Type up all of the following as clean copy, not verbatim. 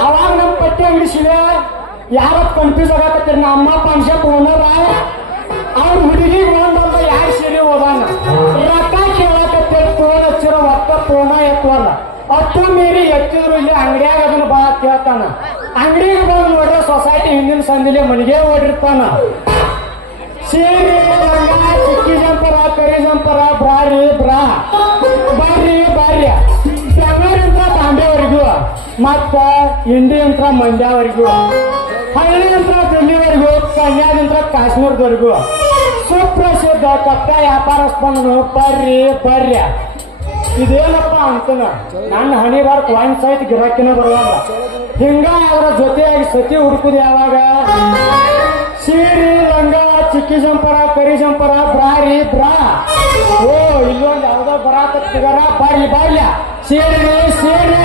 ಅವಾಗ ನಮ್ಮ ಪಟ್ಟಿ ಅಂಗಡಿಸಿದೆ ಯಾರ ಕನ್ಫ್ಯೂಸ್ ಆಗತ್ತೀರಿ ನಮ್ಮ ಪಂಚಾಯತ್ ಓನರ್ ಅವ್ರ ಹುಡುಗಿಗೆ ಒಂದೊಂದು ಯಾರು ಸೀರೆ ಹೋದಾನ ರೊಕ್ಕ ಕೇಳಕತ್ತೇಳಿ ಫೋನ್ ಹಚ್ಚಿರೋ ಒತ್ತ ಫೋನ ಎತ್ತವಲ್ಲ ಹತ್ತು ಮೀರಿ ಎತ್ತಿದ್ರು ಇಲ್ಲಿ ಅಂಗಡಿಯಾಗ ಅದನ್ನ ಬಾ ಕೇಳ್ತಾನ ಅಂಗಡಿಗೆ ಬಂದು ನೋಡ್ರೆ ಸೊಸೈಟಿ ಹಿಂದಿನ ಸಂದಿಲೆ ಮನೆಗೆ ಓಡಿರ್ತಾನ ಸೀರೆ ರಂಗ ಚಿಕ್ಕಿ ಜಂಪರ ಕರಿ ಜಂಪರ ಬ್ರಾರಿ ಬ್ರಾ ಬಾರಿ ಬಾರಿ ಬೆಂಗಳೂರಿಂದ ಬಾಂಬೆವರೆಗೂ ಮತ್ತ ಇಂಡಿಯಂತ್ರ ಮಂಡ್ಯವರೆಗೂ ಹಳ್ಳಿಯಂತ್ರ ದಿಲ್ಲಿವರೆಗೂ ಕನ್ಯಾದಿಂದ ಕಾಶ್ಮೀರದವರೆಗೂ ಸುಪ್ರಸಿದ್ಧ ಕಪ್ಪ ವ್ಯಾಪಾರಸ್ಥನು ಬರ್ರಿ ಬರ್ರಿ ಇದೇನಪ್ಪ ಅಂತನ ನನ್ನ ಹಣಿ ಬಾರ್ಕ್ ಒಂದ್ ಸೈಟ್ ಗಿರಾಕಿನ ಬರುವಾಗ ಹಿಂಗ ಅದರ ಜೊತೆಯಾಗಿ ಸತಿ ಹುಡುಕುದು ಯಾವಾಗ ಸೀರೆ ರಂಗ ಚಿಕ್ಕಿ ಜಂಪರ ಕರಿ ಜಂಪರ ಬ್ರಾರಿ ಬ್ರಾ ಓ ಇಲ್ಲೊಂದು ಯಾವ್ದೋ ಬರಾಕತ್ತಿಗಾರ ಬರ್ಲಿ ಬರ್ಲಿ ಸೀರೆ ಸೀರೆ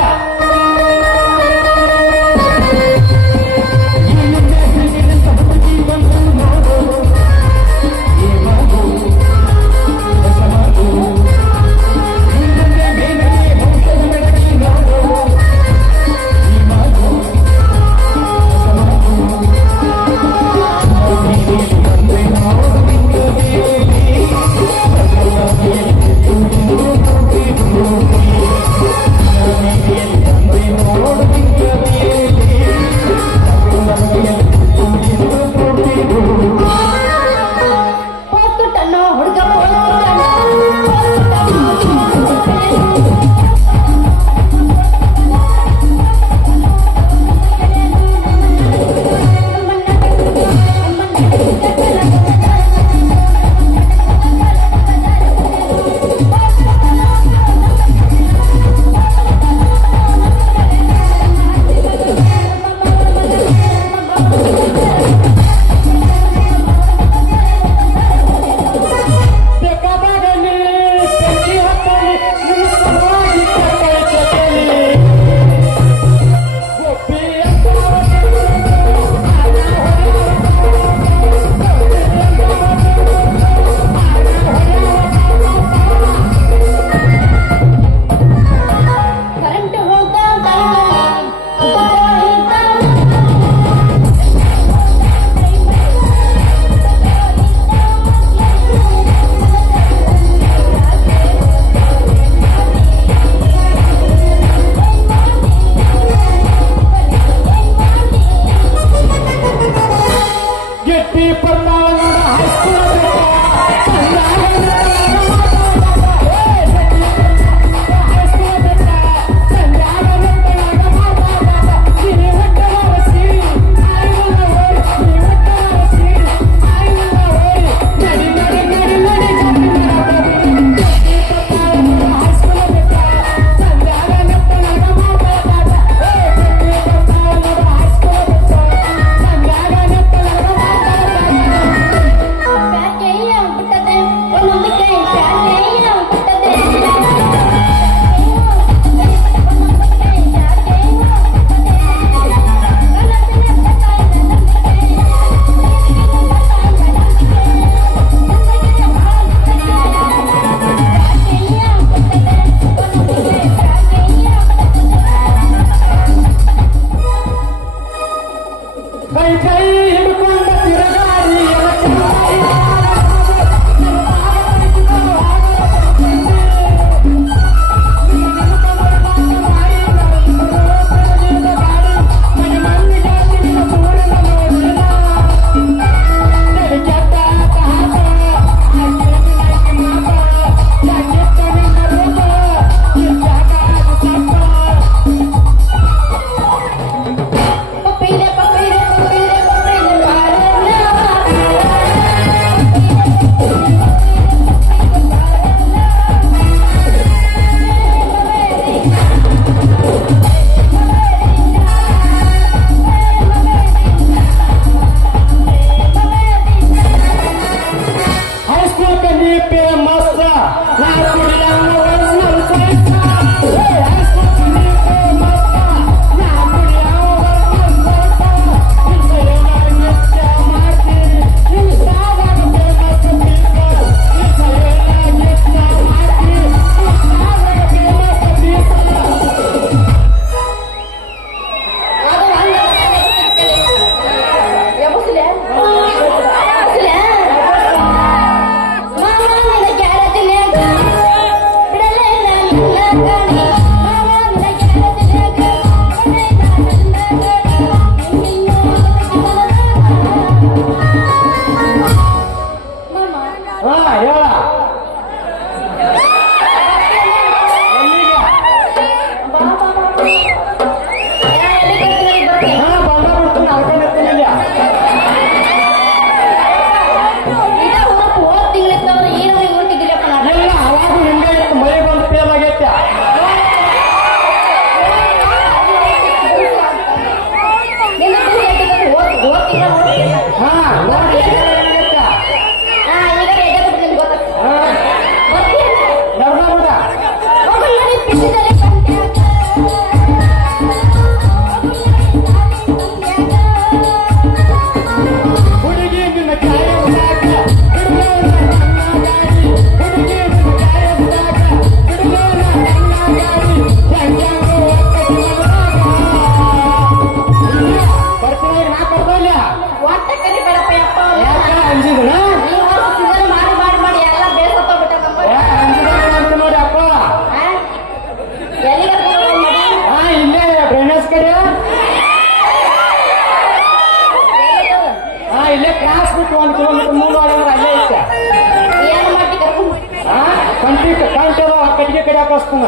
ಕಳಿಸ್ತಾನ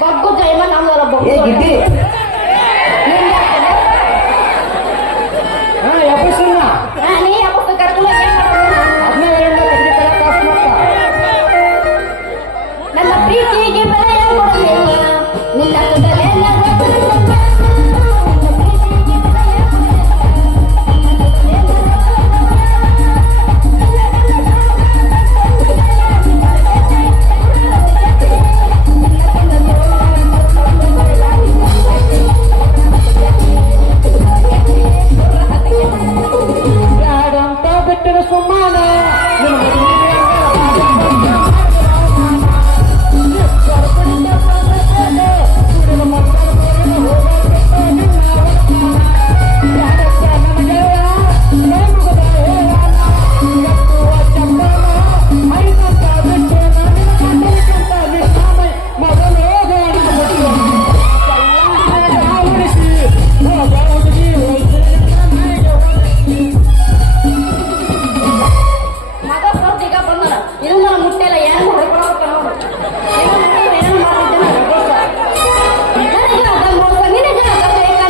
ಬಗ್ಗು ಜೈಮ ನಮ್ದಲ್ಲ ಏ ಗಿಡ್ಡಿ ಹಾ ಎಬ್ಬಸನ್ನ ನೀ ಯಾಕೆ ಕರ್ಕೊಂಡು ಅದನ್ನ ಹೇಳಿಲ್ಲ ಕಟ್ಗೆ ಕಡೆ ಕಳಿಸ್ತಾನ ನನ್ನ ಪ್ರೀತಿಗೆ ಬೆಲೆಯ ಕೊಡಲಿಲ್ಲ ನಿನ್ನ ಕುದಲೆಲ್ಲ ಯಾರಂತ ಬಿಟ್ಟಿರೋ ಸುಮ್ಮನ ಮಗ ಬರ್ತೀಗ ಬಂದನ ಇದು ನನ್ನ ಮುಟ್ಟೆಲ್ಲ ಏನು ಹೊಡ್ಕೊಳಕ್ಕೆ ನೋಡು ಏನು ಮಾಡಿದ್ದೆ ನನಗೆ ಅದ ಮೋಸ ನಿನಗೆ ಅದ ಬೇಕಾ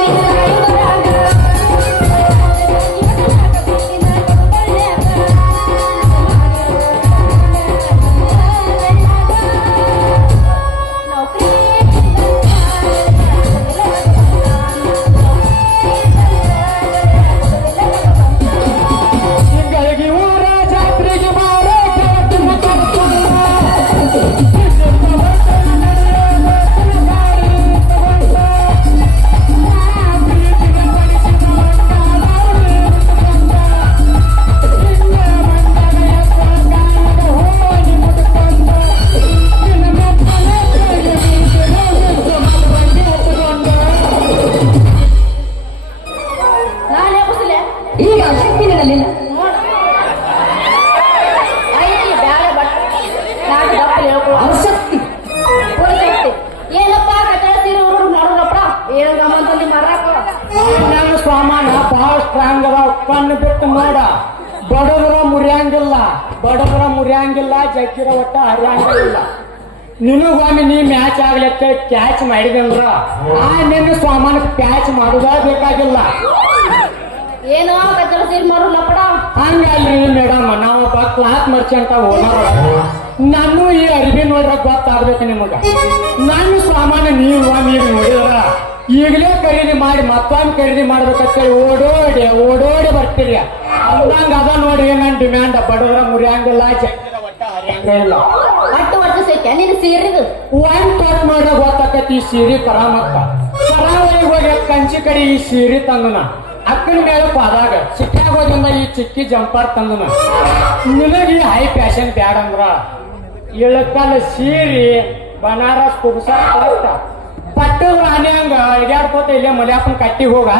ಹಿಂಗಾಗಿ ಊರ ಜಾತ್ರೆಗೆ ಬಾರೋ ಗೆಳತಿನ ಕರ್ಕೊಂಡು. ನಾನೇ ಬುಸಲೆ ಈಗ ಶಕ್ತಿ ನಿನ್ನಲ್ಲಿಲ್ಲ. ಐತಿ ಬ್ಯಾರೆ ಬಟ್ ನಾಟಿ ದಪ್ಪಲ್ಲಿ ಹೇಳ್ಕೊಳ್ಳೋ ಅವಶಕ್ತಿ ಶಕ್ತಿ ಏನಪ್ಪ ಕಟ್ಟಡ್ತೀರಿ ಊರು ನೋಡ್ರಪ್ಪ ಏನು ಗಮನದಲ್ಲಿ ಮರಾಕ ನನ್ನ ಸಾಮಾನ ಬಹಳ ಸ್ಟ್ರಾಂಗ್ ಅದಾವ ಕಣ್ಣು ಬಿಟ್ಟು ನೋಡ ಬಡವರ ಮುರಿಯಂಗಿಲ್ಲ ಜಗ್ಗಿರ ಒಟ್ಟ ಹರಿಯಂಗಿಲ್ಲ ನಿನಗೊಮ್ಮೆ ನೀ ಮ್ಯಾಚ್ ಆಗ್ಲತ್ತೆ ಕ್ಯಾಚ್ ಮಾಡಿದಂದ್ರ ಆ ನಿನ್ನ ಸಾಮಾನಕ್ಕೆ ಕ್ಯಾಚ್ ಮಾಡುದ ಬೇಕಾಗಿಲ್ಲ ಏನೋ ಕಟ್ಟಡ್ತೀರಿ ಮರು ಲಪಡ ಹಂಗಲ್ರಿ ಮೇಡಮ್ ನಾವೊಬ್ಬ ಕ್ಲಾತ್ ಮರ್ಚೆಂಟ್ ಓನರ್ ನಾನು ಈ ಅರಿವಿ ನೋಡ್ರ ಗೊತ್ತಾಗ್ಬೇಕು ನಿಮಗ ನನ್ನ ಸಾಮಾನು ನೀವು ನೋಡಿದ್ರ ಈಗಲೇ ಖರೀದಿ ಮಾಡಿ ಮತ್ತೊಂದು ಖರೀದಿ ಮಾಡ್ಬೇಕಂತೇಳಿ ಓಡೋಡಿ ಬರ್ತೀರಿ ಅಂದಂಗ ಅದ ನೋಡಿ ನನ್ನ ಡಿಮ್ಯಾಂಡ್ ಬಡವರ ಮುರಿಯಂಗಿಲ್ಲ ಜಗ್ಗಿರ ಒಟ್ಟ ಹರಿಯಂಗಿಲ್ಲ ಅಟ್ಟು ವರ್ಷ ಸೈತೆ ನಿನ್ನ ಸೀರೆದು ಒಂದ್ ತೊಟ್ ನೋಡ್ರ ಗೊತ್ತಾಕತಿ ಈ ಸೀರೆ ಕರಾಮಕ್ಕ ಕರಾವಳಿಗೆ ಹೋಗಿ ಕಂಚಿ ಕಡೆ ಈ ಸೀರೆ ತಂದನ ಅಕ್ಕನ ಮೇಲೆ ಪಾದಾಗ ಚಿಕ್ಕಾಗ ಹೋದಿಂದ ಈ ಚಿಕ್ಕಿ ಜಂಪರ್ ತಂದನ ನಿನಗೆ ಈ ಹೈ ಫ್ಯಾಷನ್ ಬ್ಯಾಡ ಅಂದ್ರ ಇಳಕಲ್ ಸೀರೆ ಬನಾರಸ್ ಕುಬ್ಸ ಪಟ್ಟದ ರಾಣಿ ಹಂಗ ಇಡ್ಯಾಡ್ಕೋತ ಇಲ್ಲೇ ಮಲ್ಯಾಪನ್ ಕಟ್ಟಿ ಹೋಗ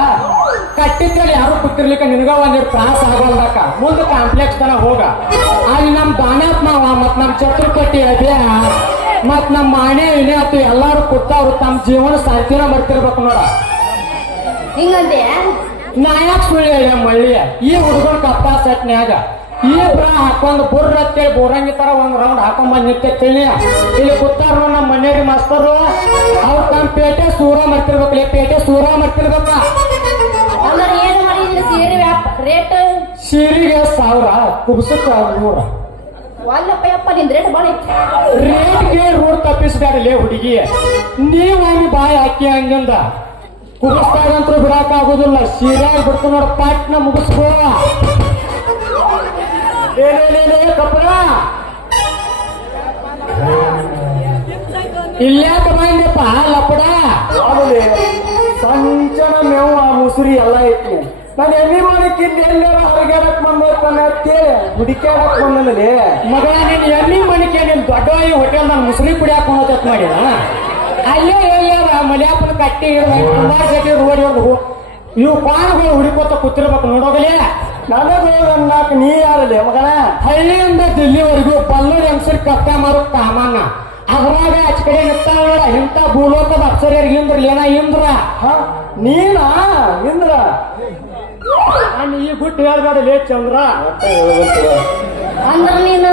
ಕಟ್ಟಿದ್ರಲ್ಲಿ ಯಾರು ಕೂತಿರ್ಲಿಕ್ಕ ನಿನಗ ಒಂದಿಟ್ಟು ತ್ರಾಸ ಆಗಲ್ದಕ್ಕ ಮುಂದೆ ಕಾಂಪ್ಲೆಕ್ಸ್ ತನ ಹೋಗ ಅಲ್ಲಿ ನಮ್ ದಾನ್ಯಾಪ್ ಮಾವ ಮತ್ ನಮ್ ಛತ್ರಪತಿ ಅದೇ ಮತ್ ನಮ್ ಮಾಣೆ ಇನೇ ಆತು ಎಲ್ಲಾರು ಕೂತಾವ್ರು ತಮ್ಮ ಜೀವನ ಶಾಂತಿನ ಬರ್ತಿರ್ಬೇಕು ನೋಡ ಹಿಂಗಂತೆ ನಾ ಯಾಕೆ ಸುಳ್ಳು ಹೇಳ ಮಳ್ಳಿ ಈ ಹುಡುಗನ ಕಪ್ಪ ಸೆಟ್ನ್ಯಾಗ ಈ ಬ್ರಾ ಹಾಕೊಂಡ್ ಬುರ್ರ ಅಂತೇಳಿ ಬೋರಂಗಿ ತರ ಒಂದ್ ರೌಂಡ್ ಹಾಕೊಂಡ್ ಬಂದ್ ನಿಂತೇಳಿ ಇಲ್ಲಿ ಕೂತಾರ ನಮ್ಮ ಮನೆಯವ್ರಿ ಮಾಸ್ತರು ಅವ್ರು ತಮ್ಮ ಪೇಟೆ ಸೂರ ಮಾಡ್ತಿರ್ಬೇಕಲ್ಲ ಪೇಟೆ ಸೂರ ಮಾಡ್ತಿರ್ಬೇಕ ಅಂದ್ರೆ ಏನು ಮಾಡಿದ್ರಿ ಸೀರೆ ರೇಟ್ ಸೀರೆಗೆ 1000 ಕುಬ್ಸಕ್ಕ 100 ಒಲ್ಲಪ್ಪ ಯಪ್ಪ ನಿನ್ ರೇಟ್ ಬಾಳ ಐತಿ ರೇಟ್ಗೆ ರೋಡ್ ತಪ್ಪಿಸ್ಬೇಡಲೇ ಹುಡುಗಿ ನೀವ್ ಹಂಗ ಬಾಯಿ ಹಾಕಿ ಹಂಗಂದ ಕುಬಿಸ್ತಾಗಂತೂ ಬಿಡಾಕ ಆಗುದಿಲ್ಲ ಸೀರೆ ಬಿಡ್ತು ನೋಡ ಪಾಟ್ನ ಮುಗಿಸ್ಕೋ ಕಪ್ರ ಇಲ್ಯಾಕ ಬಂದಪ್ಪ ಲಪಡ ಸಂಚನ ಮೇವು ಆ ಮುಸುರಿ ಎಲ್ಲ ಐತಿ ನಾನು ಎಣ್ಣೆ ಮಾಡಕ್ಕೆ ಇಲ್ಲಿ ಎಲ್ಲಾರ ಹೊರಗಾಡಕ್ ಬಂದಿರ್ತಾನೆ ಅಂತೇಳಿ ಹುಡುಕ್ಯಾಡಕ್ ಬಂದನಲ್ಲಿ ಮಗಳ ನೀನ್ ಎಣ್ಣೆ ಮಣಿಕೆ ನಿನ್ ದೊಡ್ಡವಾಗಿ ಹೋಟೆಲ್ ನಾನು ಮುಸುರಿ ಕುಡಿಯಾಕ ಹೋಗತ್ ಮಾಡಿದ ಅಲ್ಲೇ ಎಲ್ಲಾರ ಮಲ್ಯಾಪನ ಕಟ್ಟಿ ತುಂಬಾ ಜಟಿ ರೋಡ್ ಹೋಗು ಇವು ಪಾನುಗಳು ಹುಡುಕೋತ ಕೂತಿರ್ಬೇಕು ನೋಡೋಗಲೇ ನನಗೋಗನ್ನಾಕ ನೀ ಯಾರಲ್ಲೇ ಮಗನ ಹಳ್ಳಿಯಿಂದ ದಿಲ್ಲಿವರೆಗೂ ಬಲ್ಲೂರು ಹೆಂಗಸರಿ ಕಪ್ಪ ಮಾರು ಕಾಮನ್ನ ಅದ್ರಾಗ ಆಚ ಕಡೆ ನಿಂತಾವ ನೋಡ ಇಂಥ ಭೂಲೋಕದ ಅಪ್ಸರಿಯರಿಗೆ ಇಂದ್ರಲೇನ ಇಂದ್ರ ನೀನಾ ಇಂದ್ರ ನಾನು ಈ ಗುಟ್ಟು ಹೇಳ್ಬೇಡಲೇ ಚಂದ್ರ ಅಂದ್ರ ನೀನು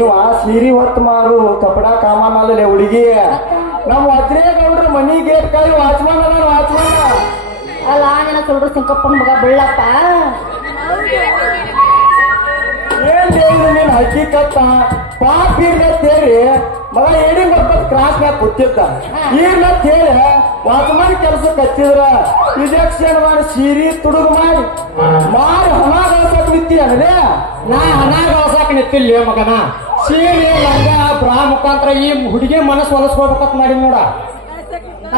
ಇವ ಸೀರಿ ಹೊತ್ತು ಮಾರು ಕಪಡ ಕಾಮಾನಲ್ಲ ಹುಡುಗಿ ನಮ್ಮ ವಜ್ರೇ ಗೌಡ್ರ ಮನಿ ಗೇಟ್ ಕಾಯಿ ವಾಚ್ಮನ್ ಅದ ವಾಚ್ಮನ್. ಅಲ್ಲ ನಿನ್ನ ಸೊಲ್ಡ್ರು ಸಿಂಕಪ್ಪನ ಮಗ ಬೆಳ್ಳಪ್ಪ. ಏನ್ ಹೇಳಿದ್ರು ನೀನ್ ಹಕ್ಕಿಕತ್ತ ಪಾಪ್ ಇರ್ಲತ್ತೇಳಿ ಮಗ ಏಡಿ ಬರ್ಬತ್ ಕ್ರಾಸ್ ಮ್ಯಾಗ ಕೂತಿದ್ದ. ಇರ್ಲತ್ ಹೇಳಿ ವಾಚ್ಮನ್ ಕೆಲ್ಸಕ್ಕೆ ಹಚ್ಚಿದ್ರ ಇಂಜೆಕ್ಷನ್ ಮಾಡಿ ಸೀರಿ ತುಡುಗ ಮಾಡಿ ಹಣ ಗಳಸಕ್ ನಿತ್ತಿ ಅನ್ನದೇ. ನಾ ಹಣ ಗಳಸಕ್ ನಿತ್ತಿಲ್ಲ ಮಗನ. ಸೀರೆ ಲಂಗ ಬ್ರಾ ಮುಖಾಂತರ ಈ ಹುಡುಗಿ ಮನಸ್ಸು ಹೊಲಸ್ಕೋಬೇಕಂತ ಮಾಡಿ ನೋಡ.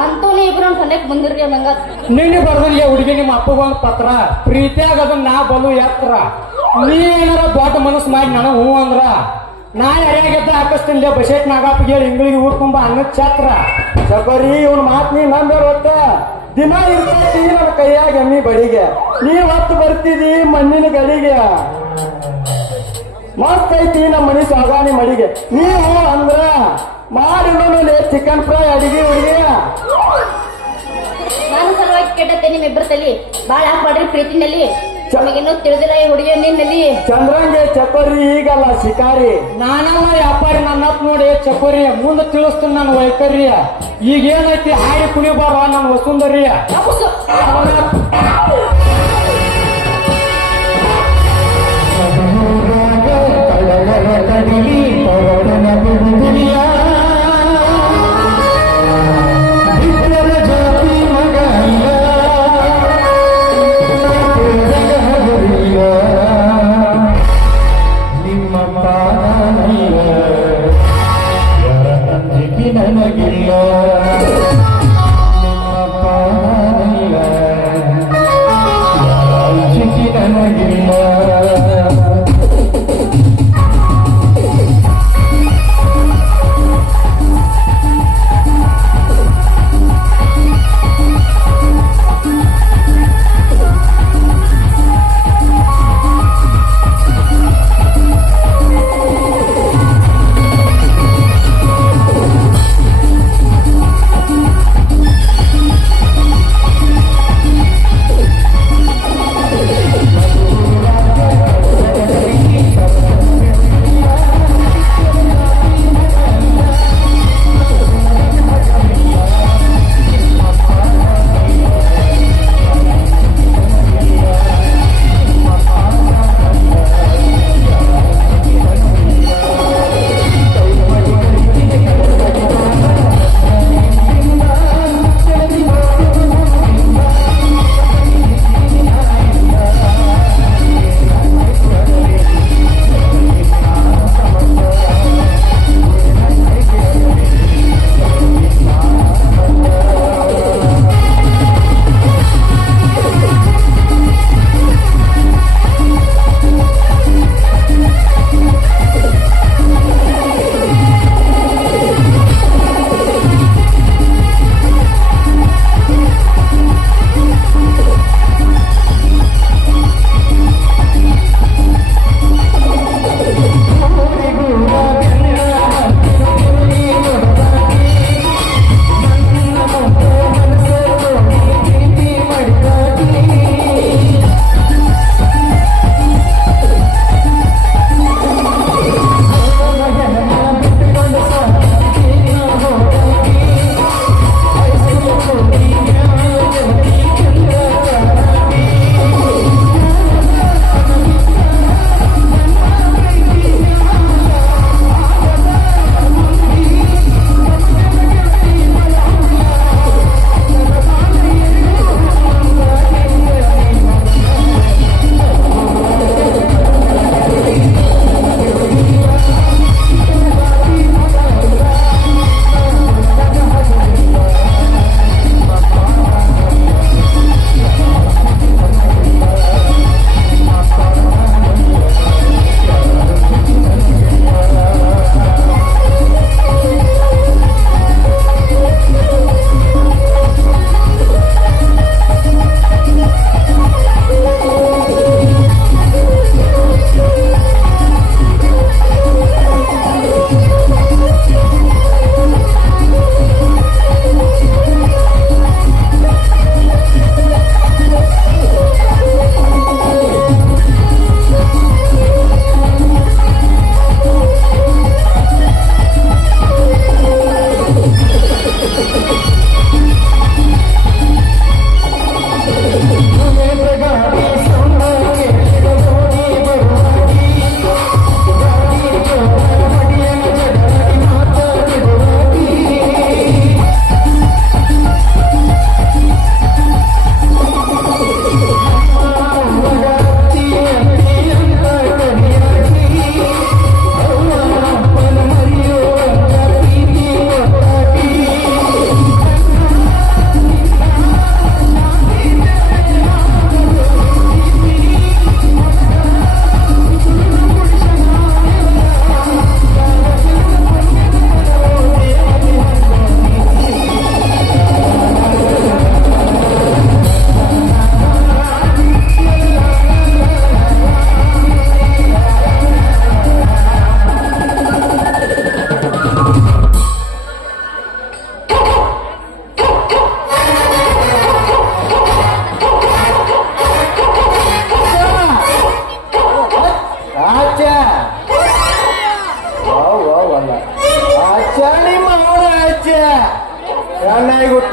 ಅಂತೂ ನೀ ಇಬ್ರು ಸನ್ನೆಕ್ ಬಂದಿರ್ರಿ ನಂಗ. ನಿನ್ನೆ ಬರ್ದಿಲ್ಲ ಹುಡುಗಿ ನಿಮ್ಮ ಅಪ್ಪಗೊಂದು ಪತ್ರ ಪ್ರೀತಿಯಾಗ ಅದನ್ನ ನಾ ಬಲು ಎತ್ತರ. ನೀ ಏನಾರ ದೊಡ್ಡ ಮನಸ್ಸು ಮಾಡಿ ನನಗೆ ಹೂ ಅಂದ್ರ ನಾ ಯಾರ್ಯಾಗೆದ್ದ ಹಾಕಿಸ್ತೀನಿ ಬಸೇಟ್ ನಾಗಪ್ಪ ಹೇಳಿ ಇಂಗ್ಳಿಗೆ ಊರ್ ತುಂಬ ಅನ್ನದ ಛತ್ರ. ಚಕೋರಿ ಇವ್ನ ಮಾತು ನೀ ನಂಬೇರ ಒಟ್ಟ ದಿನ ಇರ್ತೈತಿ ನನ್ನ ಕೈಯಾಗ ಎಮ್ಮಿ ಬಡಿಗೆ. ನೀ ಹೊತ್ತು ಬರ್ತಿದಿ ಮಣ್ಣಿನ ಗಡಿಗೆ. ಮಸ್ತ್ ಐತಿ ನಮ್ಮ ಮನಿ ಸಾಗಾಣಿ ಮಡಿಗೆ. ನೀವು ಅಂದ್ರ ಮಾಡಿ ಚಿಕನ್ ಫ್ರೈ ಅಡಿಗೆ ಹುಡುಗಿ. ನಾನು ಸಲುವಾಗಿ ಕೆಟ್ಟತ್ತೆ ನಿಮ್ಮಿಬ್ಬರ ತಲಿ ಬಾಳ ಹಾಕ್ಬಾಡ್ರಿ ಪ್ರೀತಿನಲ್ಲಿ. ನಮಗಿನ್ನೂ ತಿಳಿದಿಲ್ಲ ಈ ಹುಡುಗಿಯ ನಿನ್ನಲ್ಲಿ. ಚಂದ್ರಂಗೆ ಚಕೋರಿ ಈಗಲ್ಲ ಶಿಕಾರಿ. ನಾನಲ್ಲ ವ್ಯಾಪಾರಿ ನನ್ನ ನೋಡಿ ಚಕೋರಿ ಮುಂದೆ ತಿಳಿಸ್ತೀನಿ ನನ್ನ ವೈಖರಿ. ಈಗ ಏನೈತಿ ಹಾಡಿ ಕುಣಿಬಾರ ನನ್ನ ವಸುಂದರಿ.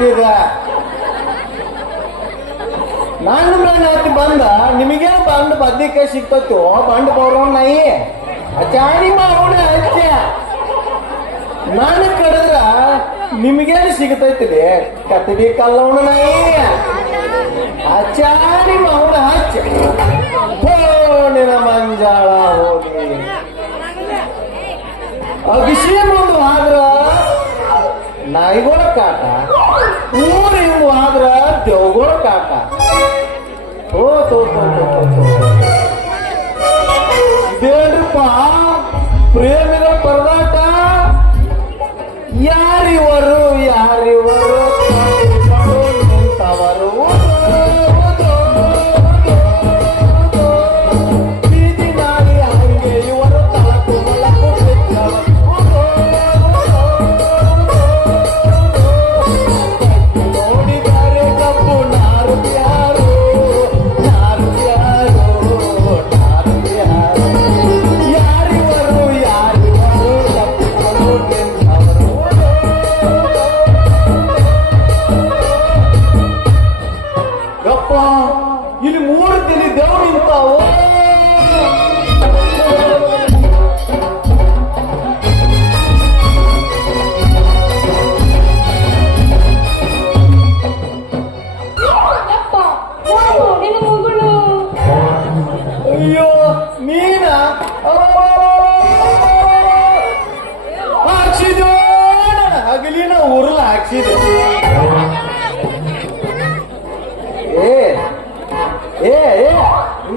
ಕಟ್ಟಿದ ನನ್ನ ಮೇಲೆ ಬಂದ ನಿಮಗೆ ಬಂದು ಬದ್ನಿಕಾಯಿ ಸಿಕ್ತತ್ತು ಬಂದು ಬರೋ ನಾಯಿ ಅಚಾಣಿ ಮಾವನ ಹಚ್ಚ ನಾನು ಕಡದ್ರ ನಿಮಗೇನು ಸಿಗತೈತಿಲಿ ಕತ್ತಡಿ ಕಲ್ಲವಣ ನಾಯಿ ಅಚಾಣಿ ಮಾವನ ಹಚ್ಚ ನಿನ್ನ ಮಂಜಾಳ ಹೋಗಿ ಅಭಿಷೇಕ ಮುಂದೆ ಆದ್ರ ನಾಯಿಗಳ ಕಾಟ ಊರು ಹಿಂಗ್ ಆದ್ರ ದೇವ್ಗಳ ಕಾಟ ಇದೇನ್ರಪ್ಪ ಪ್ರೇಮಿಗಳ ಪರದಾಟ ಯಾರಿವರು ನಿಂತವರು ಬೀದಿ ನಾಯಿ ಹಂಗೆ ಇವರು ತಳಕು ಮಲಕು ನೋಡಿದರೆ ಕಪ್ಪು ನಾರು ಯಾರು ಯಾರಿವರು ತಪ್ಪಿಕೊಂಡು ನಿಂತವರು ಯಪ್ಪ ಇಲ್ಲಿ 3 ದಿನ ದೇವ್ರು ನಿಂತಾವು ಯಪ್ಪ ಯಾರು ನಿನ್ನ ಮಗಳು ಅಯ್ಯೋ ನೀನ ಹಾಕ್ಸಿದ್ಯೋ ನನ್ನ ಹಗಲಿನ ಉರುಳ ಹಾಕ್ಸಿದೆ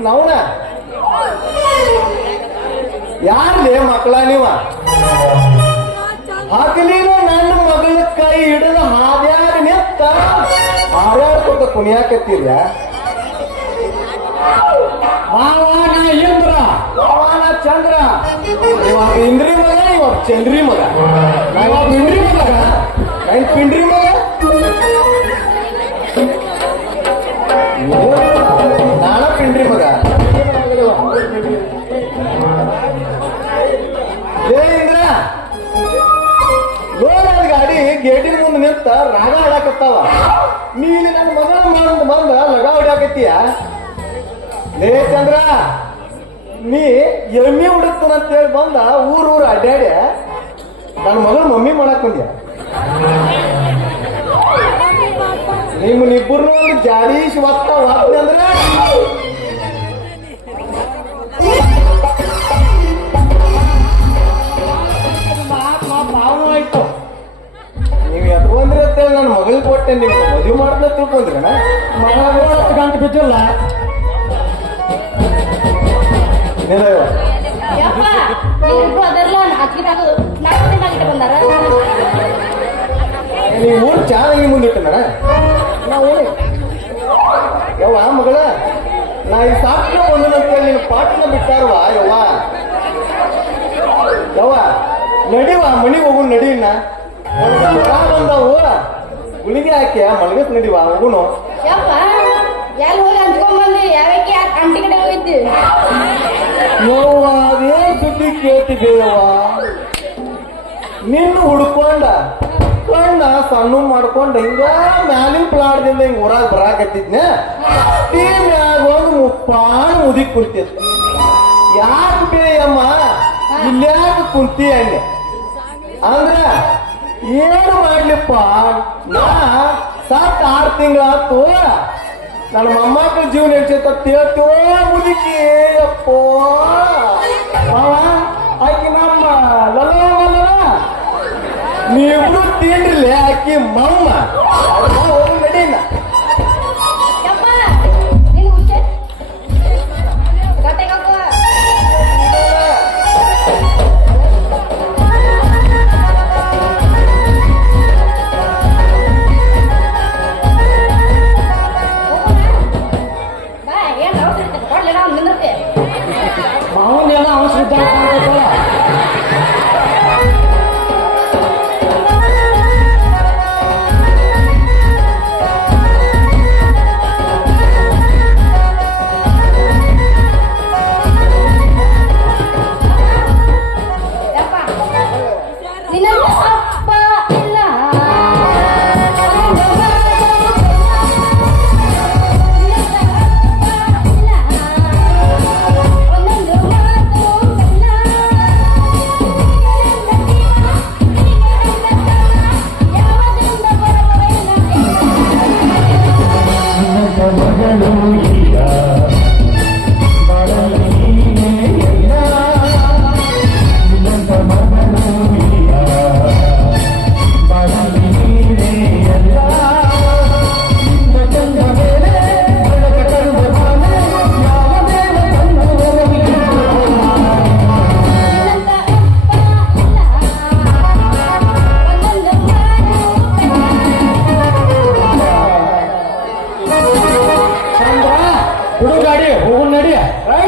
ನವನ ಯಾರ್ಲೇ ಮಕ್ಕಳ ನೀವ ಹಗಲಿನ ನನ್ನ ಮಗಳ ಕೈ ಹಿಡಿದು ಹಾದ್ಯಾರ ನಿತ್ತ ಹಾರ್ಯಾಡ್ಕೊತ ಕುಣಿಯಾಕತ್ತೀರ ಮಾವನ ಇಂದ್ರ ಅವನ ಚಂದ್ರ ಇವಾಗ ಇಂದ್ರಿ ಮಗ ಇವಾಗ ಚಂದ್ರಿ ಮಗ ಇವಾಗ ಪಿಂಡ್ರಿ ಮಗ ನನ್ ಪಿಂಡ್ರಿ ಮಗ ನಾನ ಪಿಂಡ್ರಿ ಮಗ ಲೇ ಇಂದ್ರ ಲೋಡ್ ಗಾಡಿ ಗೇಟಿನ ಮುಂದೆ ನಿಂತ ರಾಗ ಆಡಾಕತ್ತಾವ ನೀನು ನನ್ನ ಮಗಳ ಬಂದ ಲಗ ಹೊಡ್ಯಾಕತ್ತೀಯ ಲೇ ಚಂದ್ರ ನೀ ಎಮ್ಮಿ ಹುಡುಕ್ತಾನಂತೇಳಿ ಬಂದ ಊರು ಅಡ್ಡಾಡಿ ನನ್ನ ಮಗಳು ಮಮ್ಮಿ ಮಾಡಕ್ ಬಂದ್ಯ ನಿಮ್ಮನ್ನಿಬ್ಬರು ಒಂದು ಜಾಡೀಶ್ ಒತ್ತ ವಾದ್ನೆ ಅಂದ್ರೆ ಪಾವನ ಆಯ್ತು ನೀವು ಎತ್ಕೊಂಡ್ರಿ ಅಂತೇಳಿ ನನ್ನ ಮಗಳಿಗೆ ಕೊಟ್ಟೆ ನಿಮ್ಗೆ ಮದುವೆ ಮಾಡ್ದ ತಿಳ್ಕೊಂಡ್ರಣ ಮಗಳ 10 ಗಂಟೆ ಬಿದ್ದಿಲ್ಲ ಯಪ್ಪ ನೀವಿಬ್ರು ಅದೆಲ್ಲ ಹಚ್ಚಿದಾಗ 4 ದಿನ ಆಗಿಟ್ಟು ಬಂದಾರ ನೀವು ಊರು ಚೆನ್ನಾಗಿ ಮುಂದಿಟ್ಟನ ನಾವು ಯವ್ವ ಮಗಳ ನಾ ಈ ಸಾಕ್ನ ಬಂದನಂತೇಳಿ ನಿನ್ನ ಪಾಟ್ನ ಬಿಟ್ಟಾರವಾ ಯವ್ವ ನಡಿವ ಮನಿಗೆ ಹೋಗು ನಡೀನ ಬಂದವು ಗುಳಿಗೆ ಹಾಕಿ ಮಲಗತ್ ನಡಿವ ಹೋಗುನು ಯಪ್ಪ ಎಲ್ಲಿ ಹೋಗಿ ಹಂಚ್ಕೊಂಡ್ ಯಾವಕ್ಕೆ ಅಂಟಿ ಕಡೆ ಹೋಗಿದ್ದಿ ಯವ್ವ ಅದೇನ್ ಸುದ್ದಿ ಕೇಳ್ತಿದ್ದೇಯವ್ವ ನಿನ್ನ ಹುಡ್ಕೊಂಡ ಕಣ್ಣ ಸಣ್ಣ ಮಾಡ್ಕೊಂಡ ಹಿಂಗ ಮ್ಯಾಲಿನ ಪ್ಲಾಟ್ದಿಂದ ಹಿಂಗ ಊರಾಗ ಬರಾಕತ್ತಿದ್ನ ಮ್ಯಾಗ ಒಂದು ಮುಪ್ಪಾಣ ಮುದಿ ಕುಂತಿತ್ತು ಯಾಕೆ ಬೇಯಮ್ಮ ಇಲ್ಯಾಕ ಕುಂತಿ ಅಂದೆ ಅಂದ್ರ ಏನು ಮಾಡ್ಲಿಪ್ಪ ನಾ ಸತ್ 6 ತಿಂಗಳಾತು ನನ್ನ ಮೊಮ್ಮಕ್ಕಳ ಜೀವನ ಹೆಚ್ಚೈತೋ ಮುದುಕಿ ಅಪ್ಪೋ ಆಕಿ ನಮ್ಮ ಲಲ ನೀವಿಬ್ರು ತಿನ್ರಿಲ್ಲ ಆಕಿ ಮಮ್ಮ ಹೋಗಿ ನಡೀನ ಯಪ್ಪ ನೀನು ಹುಚ್ಚೆ ಗಟ್ಟೆಗಪ್ಪ ಬಾ ಏನು ಔಷಧಿ ಕೊಡ್ಲಿ ನಾವು ನಿಂದಿರ್ತೆ ಮಾವನೆಲ್ಲ ಔಷಧ ಗಾಡಿ ಹೋಗು ನಡಿ. ರೈಟ್